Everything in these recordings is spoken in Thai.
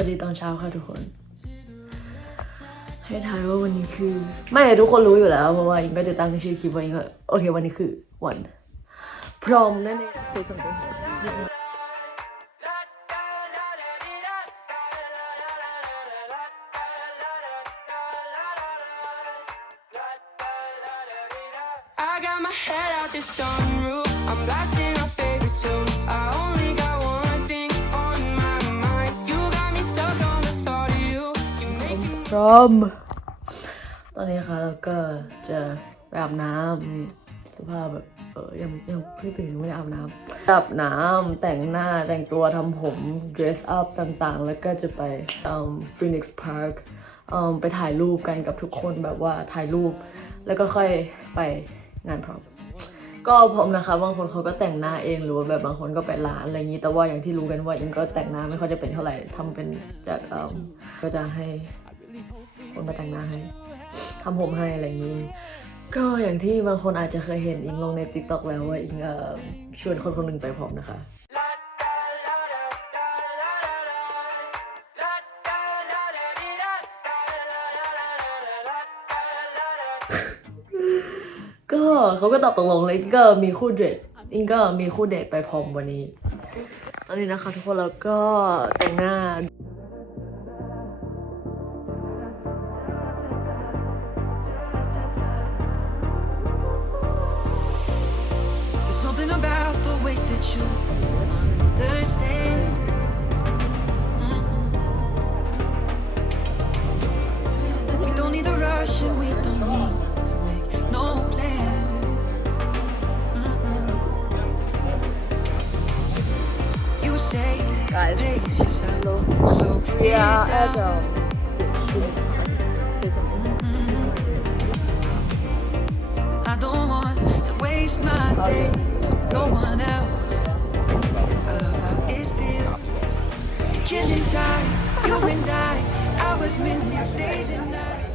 วัสดีตอนเช้าค่ะทุกคน ให้ทายว่าวันนี้คือ ไม่ทุกคนรู้อยู่แล้ว เพราะว่าอิงก็จะตั้งชื่อคลิปว่าอิงก็โอเควันนี้คือวัน พร้อมนั่นเองเซซัมติง I got my head out the sunroof. I'm blasting ม ตอนนี้นะคะเราก็จะไปอาบน้ำสภาพแบบเออยังยังเพิ่งตื่นยังไม่ได้อาบน้ำอาบน้ำแต่งหน้าแต่งตัวทำผม dress up ต่างๆ แล้วก็จะไปอืม Phoenix Park อืมไปถ่ายรูปกันกับทุกคนแบบว่าถ่ายรูป แล้วก็ค่อยไปงานพร้อมก็ผมนะคะบางคนเขาก็แต่งหน้าเองหรือว่าแบบบางคนก็ไปร้านอะไรอย่างนี้แต่ว่าอย่างที่รู้กันว่าอิงก็แต่งหน้าไม่ค่อยจะเป็นเท่าไหร่ทำเป็นจากเอ่อก็จะให้ คนมาแต่งหน้าให้ทำผมให้อะไรอย่างนี้ ก็อย่างที่บางคนอาจจะเคยเห็นอิงลงใน t ิ k t o k แล้วว่าอิงเอ่อชวนคนคนหนึ่งไปพร้อมนะคะ ก็เขาก็ตอบตกลงเลยอิงก็มีคู่เดทอิงก็มีคู่เดทไปพร้อมวันนี้ ตอนนี้นะคะทุกคนเราก็แต่งหน้า something about the way that you understand. We don't need a rush and we don't need to make no plan. You say Guys. pace yourself so We are lay at down. um, I don't want waste my days with no one else. I love how it feels. Killing time, you and I, hours, minutes, days and nights.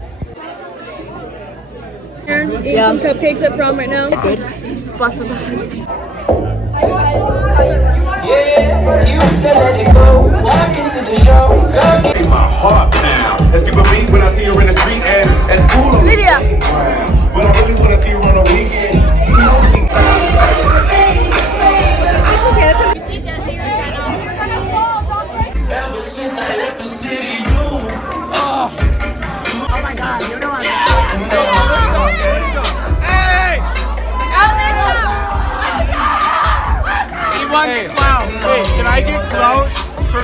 Eating some cupcakes at prom right now. good. Basta basta. Yeah, you used to let it go. Walk into the show, girl, get Make my heart pound. Let's give when I see her in the street and at school. Lydia. But I really wanna see her on the weekend.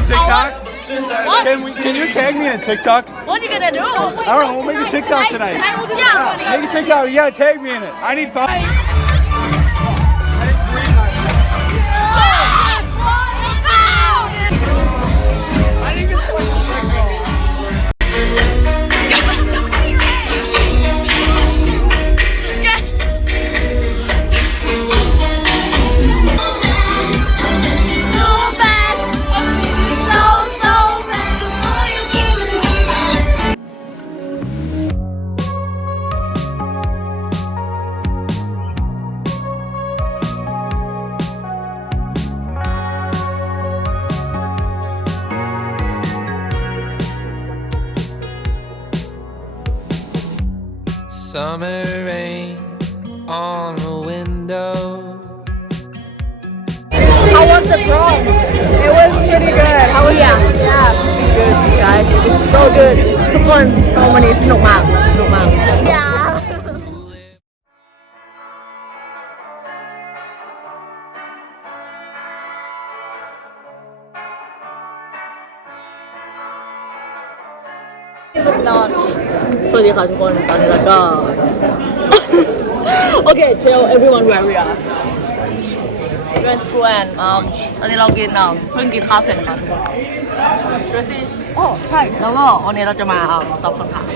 TikTok? I Can, we, can you tag me on TikTok? What are you gonna do? I don't know. We'll make a TikTok tonight. Make a TikTok. You gotta tag me in it. I need five. Summer rain on the window. How was the prom? It was pretty good. How was yeah. it? Yeah, pretty good, guys. It's so good. ทุกคนพรอมวันนี้สนุกมากสนุกมาก วัสดีค่ะทุกคน ตอนนี้เราก็ Okay tell everyone where we are We're in school and um ตอนนี้เรากิน um เพิ่งกินข้าวเสร็จค่ะทุกคน Dressy โอ้ใช่ แล้วก็วันนี้เราจะมา um ตอบคำถาม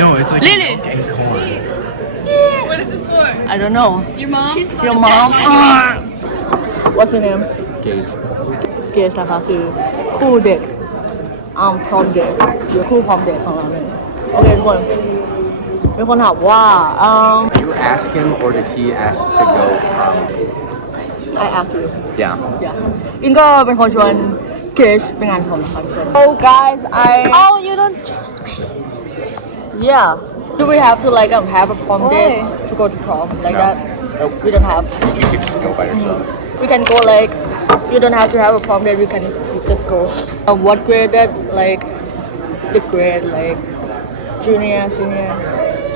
No, it's like Lily and corn. What is this for? I don't know Your mom? Your mom What's your name Gage. เกสนะคะคือคู่เด็ก อ่าพร้อมเด็กคู่พร้อมเด็กของเราเนี่ยโอเคทุกคนมีคนถามว่าอืม You ask him or did he ask to go prom? I ask you Yeah. yeah อิงก็เป็นคนชวนเกชไปงานผมนะคะทุกคน Oh guys I Oh, you don't choose me. yeah do we have to like um, have a prom date to go to prom like No. that we don't have You could just go by yourself. we can go like you don't have to have a prom date we can just go uh, what grade that like the grade like junior senior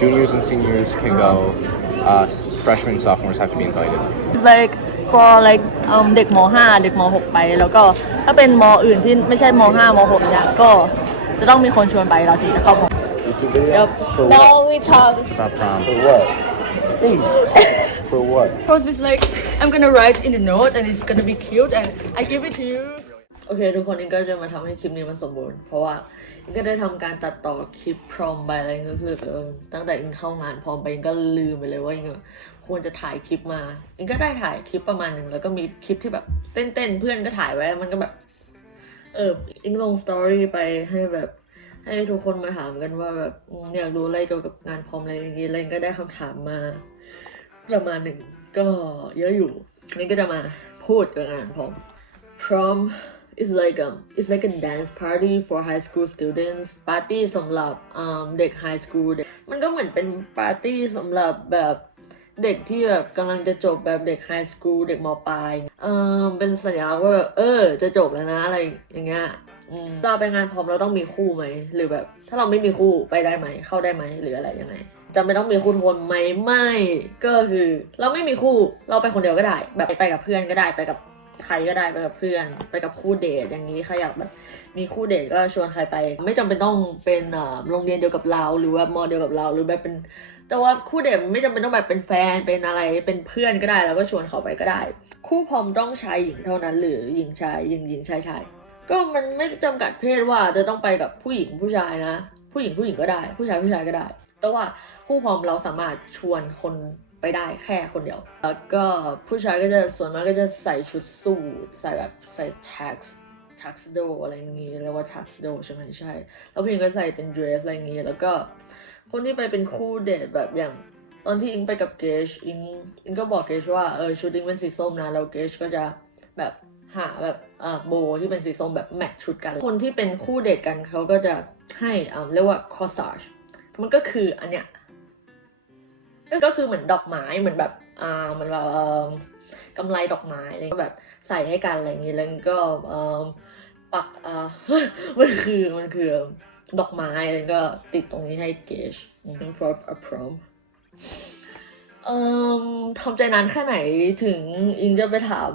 Juniors and seniors can go. Uh, freshmen and sophomores have to be invited. It's like for like um เด็กม .5 เด็กม .6 ไปแล้วก็ถ้าเป็นมอื่นที่ไม่ใช่ม .5 ม .6 เนี่ยก็จะต้องมีคนชวนไปเราถึงจะเข้าพร้อม YouTube video? Yep. For No, what? we talk. About prom. For what? For what? Because it's like I'm gonna write in the note and it's gonna be cute and I give it to you โอเค ทุกคนอิงก็จะมาทำให้คลิปนี้มันสมบูรณ์ เพราะว่าอิงก็ได้ทำการตัดต่อคลิปพรอมไปอะไรอิงก็รู้สึกเออตั้งแต่อิงเข้างานพร้อมไปอิงก็ลืมไปเลยว่าอิงแบบควรจะถ่ายคลิปมาอิงก็ได้ถ่ายคลิปประมาณหนึ่งแล้วก็มีคลิปที่แบบเต้นๆเพื่อนก็ถ่ายไว้มันก็แบบเอออิงลงสตอรี่ไปให้แบบให้ทุกคนมาถามกันว่าแบบอืมอยากรู้อะไรเกี่ยวกับงานพรอมอะไรอย่างงี้อะไรอิงก็ได้คำถามมา ประมาณหนึ่งก็เยอะอยู่นี่ก็จะมาพูดกับงานพร้อม prom is like um it's like a dance party for high school students ปาร์ตี้สำหรับเด็ก high school เด็กมันก็เหมือนเป็นปาร์ตี้สำหรับแบบเด็กที่แบบกำลังจะจบแบบเด็ก high school เด็กมปลายเออเป็นสัญลักษณ์ว่าแบบเออ จะจบแล้วนะอะไรอย่างเงี้ยเราไปงานพร้อมเราต้องมีคู่ไหม หรือแบบ ถ้าเราไม่มีคู่ไปได้ไหม เข้าได้ไหมหรืออะไรยังไง จำเป็นต้องมีคู่ทุกคนไหมไม่ก็คือ เราไม่มีคู่เราไปคนเดียวก็ได้ แบบไปกับเพื่อนก็ได้ไปกับใครก็ได้ไปกับเพื่อน ไปกับคู่เดทอย่างนี้ใครอยากแบบมีคู่เดทก็ชวนใครไป ไม่จำเป็นต้องเป็นอ่อโรงเรียนเดียวกับเรา หรือว่ามอเดียวกับเรา หรือแบบเป็น แต่ว่าคู่เดทไม่จำเป็นต้องแบบเป็นแฟนเป็นอะไรเป็นเพื่อนก็ได้ แล้วก็ชวนเขาไปก็ได้ คู่พร้อมต้องชายหญิงเท่านั้น หรือหญิงชายหญิงหญิงชายชายก็มันไม่จำกัดเพศว่าจะต้องไปกับผู้หญิงผู้ชายนะ ผู้หญิงผู้หญิงก็ได้ ผู้ชายผู้ชายก็ได้ แต่ว่าคู่พร้อมเราสามารถชวนคนไปได้แค่คนเดียว แล้วก็ผู้ชายก็จะส่วนมากก็จะใส่ชุดสูทใส่แบบใส่ tax tuxedo อะไรอย่างงี้เรียกว่า tuxedo ใช่ไหมใช่ แล้วผู้หญิงก็ใส่เป็น dress อะไรอย่างงี้ แล้วก็คนที่ไปเป็นคู่เดทแบบอย่างตอนที่อิงไปกับเกชอิงอิงก็บอกเกชว่าเออชุดอิงเป็นสีส้มนะแล้วเกชก็จะแบบหาแบบอ่าโบที่เป็นสีส้มแบบแมทชุดกัน คนที่เป็นคู่เดทกันเขาก็จะให้อ่าเรียกว่า corsage มันก็คืออันเนี้ยก็คือเหมือนดอกไม้เหมือนแบบอ่าเหมือนแบบเอ่อกำไรดอกไม้อะไรก็แบบใส่ให้กันอะไรอย่างงี้แล้วก็เอ่อปักอ่ามันคือมันคือดอกไม้แล้วก็ติดตรงนี้ให้เกช for a prom เอ่อทำใจนานแค่ไหนถึงอิงจะไปถาม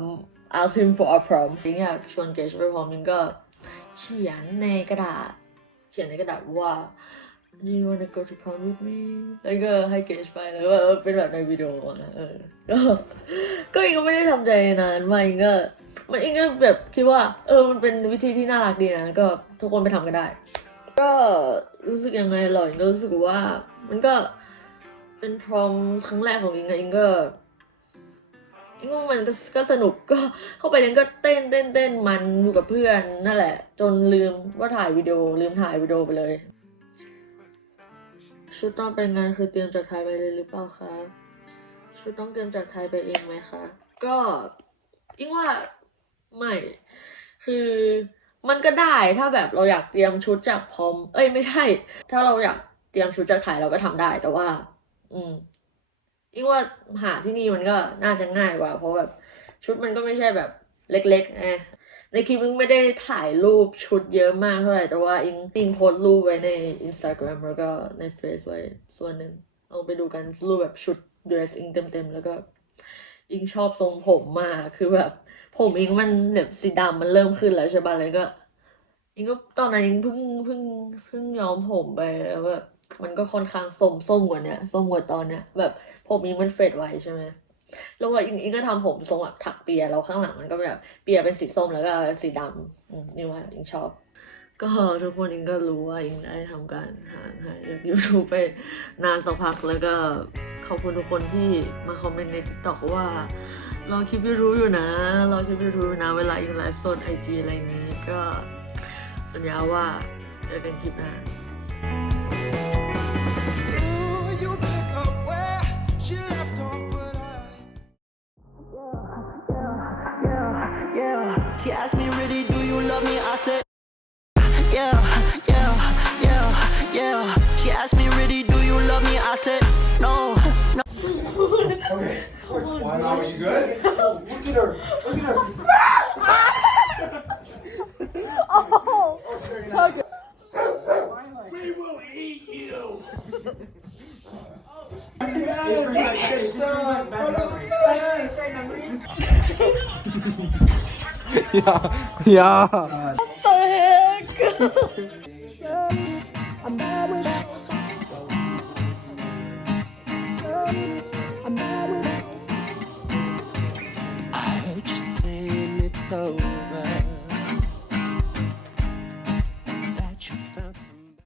ask him for a prom อิงอยากชวนเกชไปพร้อมอิงก็เขียนในกระดาษ เขียนในกระดาษว่า Do you wanna go to prom with me แล้วก็ให้เกชไปแล้วก็เป็นแบบในวิดีโอนะเออก็ก็อิงก็ไม่ได้ทำใจนานมาอิงก็มันอิงก็แบบคิดว่า เออมันเป็นวิธีที่น่ารักดีนะก็ทุกคนไปทำกันได้ ก็รู้สึกยังไงหรออิงก็รู้สึกว่า มันก็เป็นพรอมครั้งแรกของอิงอะอิงก็อิงว่ามันก็ก็สนุกก็เข้าไปเล่นก็เต้นเต้นเต้นมันอยู่กับเพื่อนนั่นแหละ จนลืมว่าถ่ายวิดีโอลืมถ่ายวิดีโอไปเลย ชุดตอนไปงานคือเตรียมจากไทยไปเลยหรือเปล่าคะชุดต้องเตรียมจากไทยไปเองไหมคะ ก็อิงว่าไม่ คือมันก็ได้ถ้าแบบเราอยากเตรียมชุดจากพร้อม เอ้ยไม่ใช่ ถ้าเราอยากเตรียมชุดจากไทยเราก็ทำได้แต่ว่า อืมอิงว่าหาที่นี่มันก็น่าจะง่ายกว่า เพราะแบบชุดมันก็ไม่ใช่แบบเล็กๆไง ในคลิปอิงไม่ได้ถ่ายรูปชุดเยอะมากเท่าไหร่แต่ว่าอิงอิงโพสรูปไว้ใน Instagram แล้วก็ใน Face ไว้ส่วนหนึ่งลองไปดูกันรูปแบบชุด dress อิงเต็มๆแล้วก็อิงชอบทรงผมมากคือแบบ ผมอิงมันแบบสีดำมันเริ่มขึ้นแล้วใช่ป่ะเลยก็ อิงก็ตอนนั้นอิงเพิ่งเพิ่งเพิ่งย้อมผมไปแล้วแบบมันก็ค่อนข้างส้มส้มกว่าเนี้ยส้มกว่าตอนเนี้ยแบบผมอิงมันเฟดไว้ใช่ไหม แล้วว่าอิงอิงก็ทำผมทรงแบบถักเปียแล้วข้างหลังมันก็แบบเปียเป็นสีส้มแล้วก็สีดำนี่ว่าอิงชอบ ก็ทุกคนอิงก็รู้ว่าอิงได้ทำการหาหายจาก YouTube ไปนานสักพักแล้วก็ขอบคุณทุกคนที่มาคอมเมนต์ใน TikTok ว่ารอคลิปยูทูบอยู่นะรอคลิปยูทูบนะเวลาอิงไลฟ์สดไอจีอะไรนี้ก็สัญญาว่าเจอกันคลิปหน้า Mom, you good? Oh, look at her. Look at her. oh. oh we will eat you. Yeah. Yeah. What the heck? so